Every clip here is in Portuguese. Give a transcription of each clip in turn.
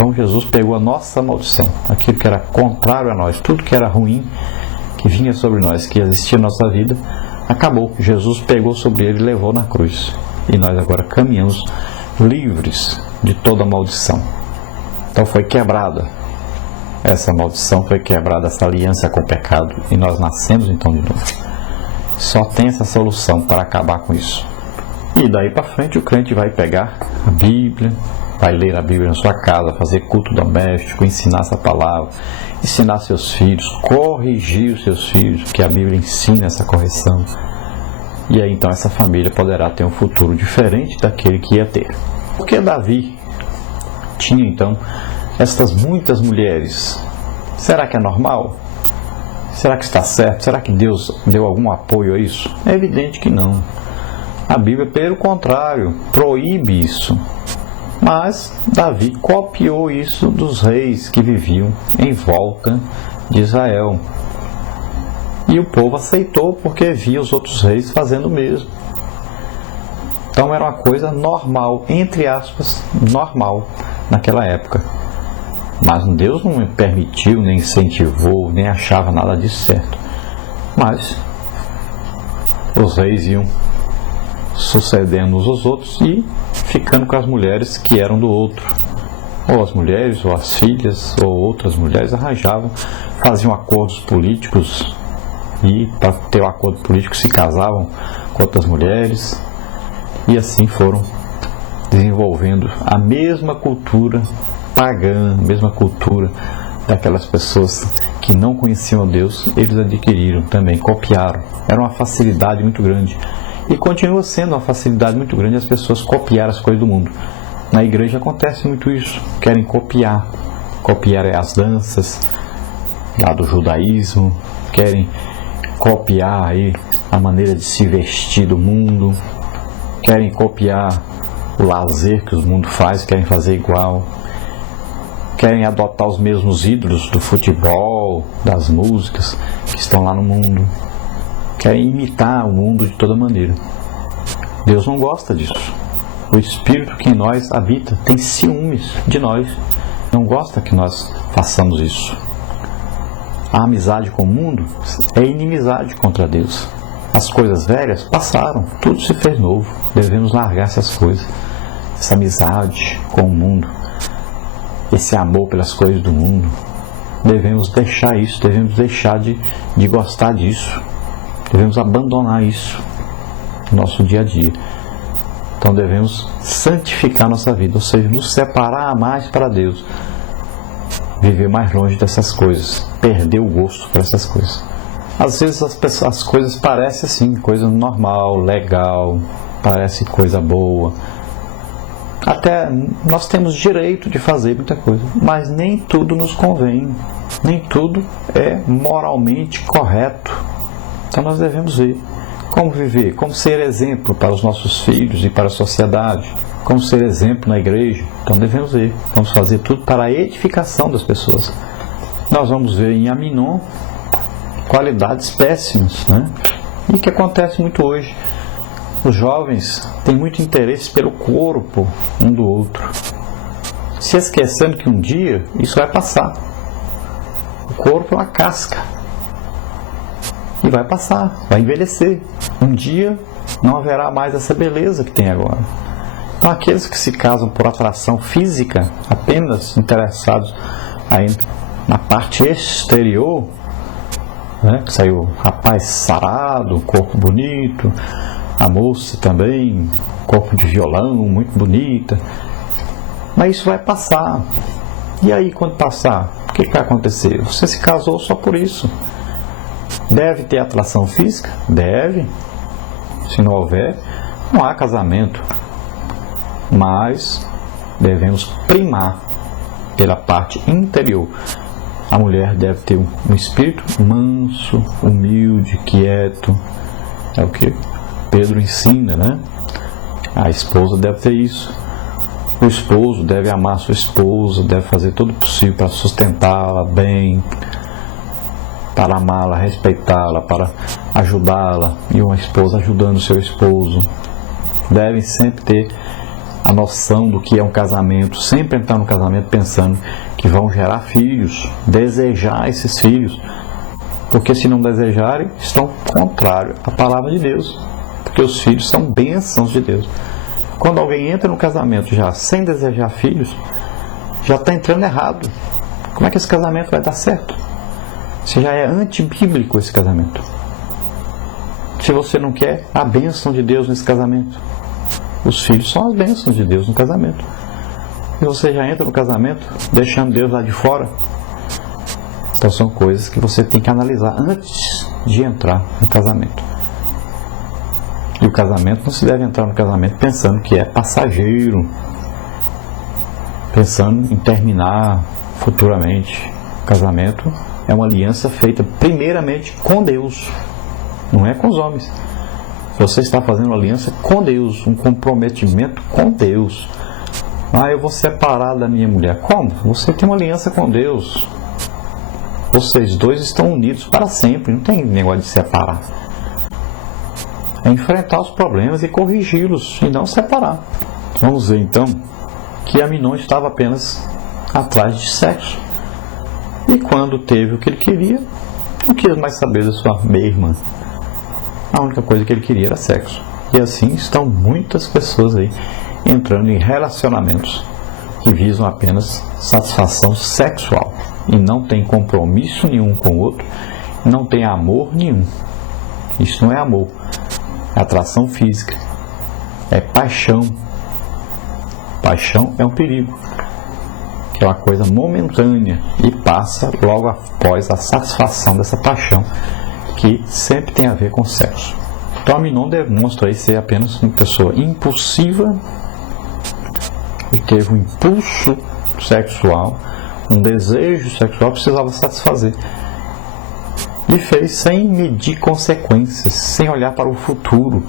Então Jesus pegou a nossa maldição, aquilo que era contrário a nós, tudo que era ruim, que vinha sobre nós, que existia na nossa vida, acabou. Jesus pegou sobre ele e levou na cruz. E nós agora caminhamos livres de toda maldição. Então foi quebrada essa maldição, foi quebrada essa aliança com o pecado, e nós nascemos então de novo. Só tem essa solução para acabar com isso. E daí para frente o crente vai pegar a Bíblia, vai ler a Bíblia na sua casa, fazer culto doméstico, ensinar essa palavra, ensinar seus filhos, corrigir os seus filhos, que a Bíblia ensina essa correção. E aí então essa família poderá ter um futuro diferente daquele que ia ter. Porque Davi tinha então estas muitas mulheres. Será que é normal? Será que está certo? Será que Deus deu algum apoio a isso? É evidente que não. A Bíblia, pelo contrário, proíbe isso. Mas Davi copiou isso dos reis que viviam em volta de Israel. E o povo aceitou porque via os outros reis fazendo o mesmo. Então era uma coisa normal, entre aspas, normal naquela época. Mas Deus não permitiu, nem incentivou, nem achava nada disso certo. Mas os reis iam sucedendo uns aos outros e ficando com as mulheres que eram do outro. Ou as mulheres, ou as filhas, ou outras mulheres arranjavam, faziam acordos políticos e para ter o acordo político se casavam com outras mulheres. E assim foram desenvolvendo a mesma cultura pagã, a mesma cultura daquelas pessoas que não conheciam a Deus, eles adquiriram também, copiaram. Era uma facilidade muito grande. E continua sendo uma facilidade muito grande as pessoas copiar as coisas do mundo. Na igreja acontece muito isso. Querem copiar as danças lá do judaísmo, querem copiar aí a maneira de se vestir do mundo, querem copiar o lazer que o mundo faz, querem fazer igual, querem adotar os mesmos ídolos do futebol, das músicas que estão lá no mundo, querem imitar o mundo de toda maneira. Deus não gosta disso. O Espírito que em nós habita tem ciúmes de nós, não gosta que nós façamos isso. A amizade com o mundo é inimizade contra Deus. As coisas velhas passaram, tudo se fez novo. Devemos largar essas coisas, essa amizade com o mundo, esse amor pelas coisas do mundo. Devemos deixar isso, devemos deixar de gostar disso. Devemos abandonar isso no nosso dia a dia. Então devemos santificar nossa vida, ou seja, nos separar mais para Deus. Viver mais longe dessas coisas, perder o gosto por essas coisas. Às vezes as coisas parecem assim, coisa normal, legal, parece coisa boa. Até nós temos direito de fazer muita coisa, mas nem tudo nos convém, nem tudo é moralmente correto. Então nós devemos ver como viver, como ser exemplo para os nossos filhos e para a sociedade, como ser exemplo na igreja. Então devemos ver, vamos fazer tudo para a edificação das pessoas. Nós vamos ver em Aminon qualidades péssimas, né? E que acontece muito hoje. Os jovens têm muito interesse pelo corpo um do outro, se esquecendo que um dia isso vai passar. O corpo é uma casca e vai passar, vai envelhecer. Um dia não haverá mais essa beleza que tem agora. Então aqueles que se casam por atração física, apenas interessados aí na parte exterior, né? Saiu rapaz sarado, corpo bonito, a moça também, corpo de violão, muito bonita. Mas isso vai passar. E aí quando passar, o que vai acontecer? Você se casou só por isso. Deve ter atração física? Deve. Se não houver, não há casamento. Mas devemos primar pela parte interior. A mulher deve ter um espírito manso, humilde, quieto. É o que Pedro ensina, né? A esposa deve ter isso. O esposo deve amar sua esposa, deve fazer todo o possível para sustentá-la bem, para amá-la, respeitá-la, para ajudá-la. E uma esposa ajudando o seu esposo. Devem sempre ter a noção do que é um casamento, sempre entrar no casamento pensando que vão gerar filhos, desejar esses filhos, porque se não desejarem, estão contrários à palavra de Deus, porque os filhos são bênçãos de Deus. Quando alguém entra no casamento já sem desejar filhos, já está entrando errado. Como é que esse casamento vai dar certo? Se já é antibíblico esse casamento. Se você não quer a bênção de Deus nesse casamento. Os filhos são as bênçãos de Deus no casamento. E você já entra no casamento deixando Deus lá de fora. Então são coisas que você tem que analisar antes de entrar no casamento. E o casamento não se deve entrar no casamento pensando que é passageiro, pensando em terminar futuramente. O casamento é uma aliança feita primeiramente com Deus, não é com os homens. Você está fazendo uma aliança com Deus, um comprometimento com Deus. Eu vou separar da minha mulher. Como? Você tem uma aliança com Deus. Vocês dois estão unidos para sempre, não tem negócio de separar. É enfrentar os problemas e corrigi-los, e não separar. Vamos ver então que Aminon estava apenas atrás de sexo. E quando teve o que ele queria, não quis mais saber da sua meia-irmã. A única coisa que ele queria era sexo. E assim estão muitas pessoas aí entrando em relacionamentos que visam apenas satisfação sexual e não tem compromisso nenhum com o outro, não tem amor nenhum. Isso não é amor, é atração física, é paixão. Paixão é um perigo, que é uma coisa momentânea e passa logo após a satisfação dessa paixão, que sempre tem a ver com sexo. Então Aminon demonstra aí ser apenas uma pessoa impulsiva e teve um impulso sexual, um desejo sexual que precisava satisfazer. E fez sem medir consequências, sem olhar para o futuro.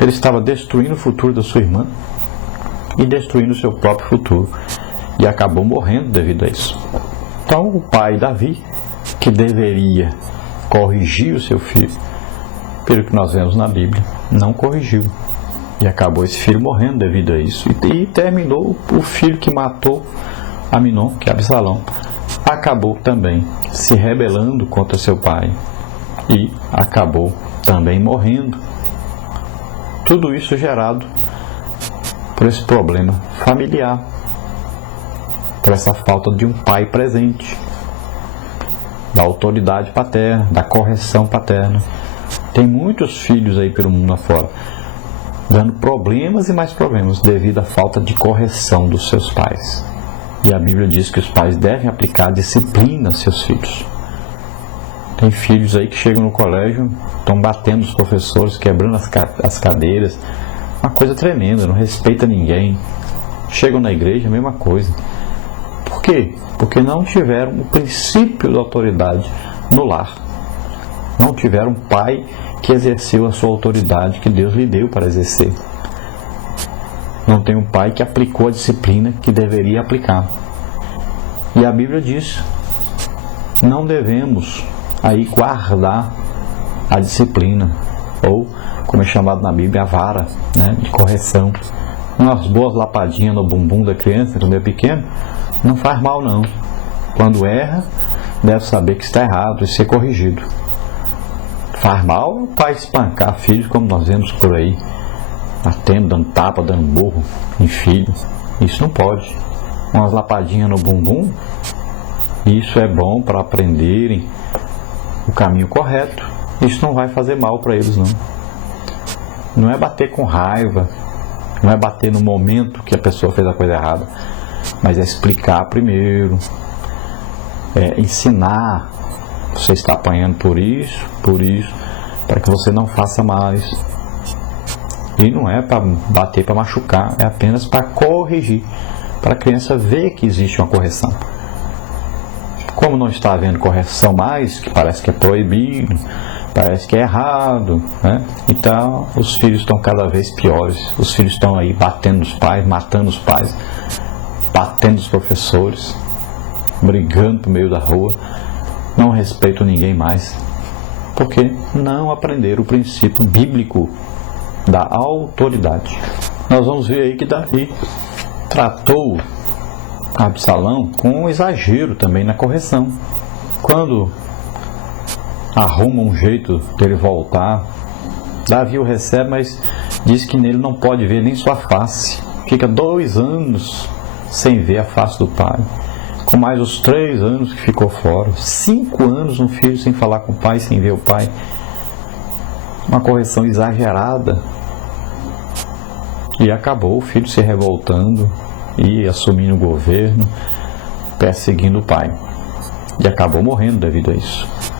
Ele estava destruindo o futuro da sua irmã e destruindo o seu próprio futuro. E acabou morrendo devido a isso. Então o pai Davi, que deveria corrigir o seu filho, pelo que nós vemos na Bíblia, não corrigiu. E acabou esse filho morrendo devido a isso. E terminou o filho que matou Aminon, que é Absalão, acabou também se rebelando contra seu pai e acabou também morrendo. Tudo isso gerado por esse problema familiar, por essa falta de um pai presente, da autoridade paterna, da correção paterna. Tem muitos filhos aí pelo mundo afora dando problemas e mais problemas devido à falta de correção dos seus pais. E a Bíblia diz que os pais devem aplicar disciplina aos seus filhos. Tem filhos aí que chegam no colégio, estão batendo os professores, quebrando as cadeiras. Uma coisa tremenda, não respeita ninguém. Chegam na igreja, a mesma coisa. Por quê? Porque não tiveram o princípio da autoridade no lar. Não tiveram um pai que exerceu a sua autoridade que Deus lhe deu para exercer. Não tem um pai que aplicou a disciplina que deveria aplicar. E a Bíblia diz, não devemos aí guardar a disciplina, ou, como é chamado na Bíblia, a vara, né, de correção. Umas boas lapadinhas no bumbum da criança, quando é pequeno, não faz mal não. Quando erra, deve saber que está errado e ser corrigido. Faz mal o pai espancar filhos, como nós vemos por aí, batendo, dando tapa, dando burro em filho. Isso não pode. Umas lapadinhas no bumbum, isso é bom para aprenderem o caminho correto. Isso não vai fazer mal para eles não. Não é bater com raiva, não é bater no momento que a pessoa fez a coisa errada, mas é explicar primeiro, é ensinar. Você está apanhando por isso, para que você não faça mais. E não é para bater, para machucar, é apenas para corrigir, para a criança ver que existe uma correção. Como não está havendo correção mais, que parece que é proibido, parece que é errado, né? Então os filhos estão cada vez piores. Os filhos estão aí batendo nos pais, matando os pais, batendo os professores, brigando no meio da rua, não respeitam ninguém mais, porque não aprenderam o princípio bíblico da autoridade. nós vamos ver aí que Davi tratou Absalão com um exagero também na correção. Quando arruma um jeito dele voltar, Davi o recebe, mas diz que nele não pode ver nem sua face. Fica 2 anos sem ver a face do pai, com mais os 3 anos que ficou fora, 5 anos um filho sem falar com o pai, sem ver o pai. Uma correção exagerada. E acabou o filho se revoltando e assumindo o governo, perseguindo o pai. E acabou morrendo devido a isso.